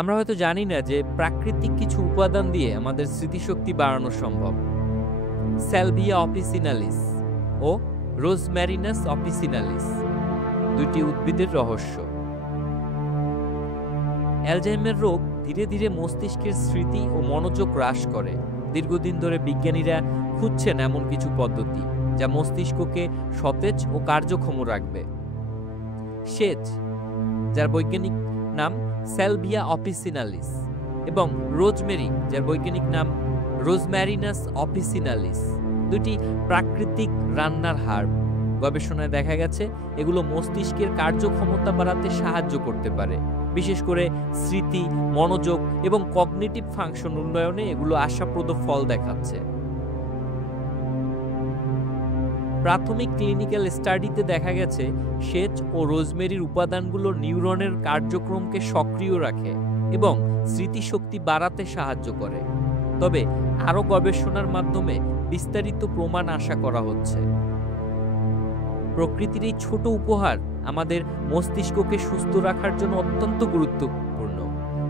আমরা হয়তো জানি না যে প্রাকৃতিক কিছু উপাদান দিয়ে আমাদের স্মৃতিশক্তি বাড়ানো সম্ভব। স্যালভিয়া অফিসিনালিস ও রোজম্যারিনাস অফিসিনালিস দুইটি উদ্ভিদের রহস্য। অ্যালজাইমার রোগ ধীরে ধীরে মস্তিষ্কের স্মৃতি ও মনোযোগ হ্রাস করে। দীর্ঘদিন ধরে বিজ্ঞানীরা খুঁজছেন এমন কিছু পদ্ধতি যা মস্তিষ্ককে সতেজ ও কার্যক্ষম রাখবে। সেজ, যার বৈজ্ঞানিক নাম স্যালভিয়া অফিসিনালিস, এবং রোজমেরি, যার বৈজ্ঞানিক নাম রোজম্যারিনাস অফিসিনালিস, দুটি প্রাকৃতিক রান্নার হার্ব। গবেষণায় দেখা গেছে এগুলো মস্তিষ্কের কার্যক্ষমতা বাড়াতে সাহায্য করতে পারে, বিশেষ করে স্মৃতি, মনোযোগ এবং কগনিটিভ ফাংশন উন্নয়নে এগুলো আশাপ্রদ ফল দেখাচ্ছে। প্রাথমিক ক্লিনিক্যাল স্টাডিতে দেখা গেছে সেজ ও রোজমেরির উপাদানগুলো নিউরনের কার্যক্রমকে সক্রিয় রাখে এবং স্মৃতিশক্তি বাড়াতে সাহায্য করে। তবে আরও গবেষণার মাধ্যমে বিস্তারিত প্রমাণ আশা করা হচ্ছে। প্রকৃতির এই ছোট উপহার আমাদের মস্তিষ্ককে সুস্থ রাখার জন্য অত্যন্ত গুরুত্বপূর্ণ।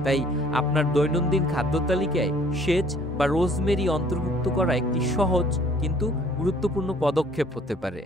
তাই আপনার দৈনন্দিন খাদ্য তালিকায় সেজ বা রোজমেরি অন্তর্ভুক্ত করা একটি সহজ কিন্তু গুরুত্বপূর্ণ পদক্ষেপ হতে পারে।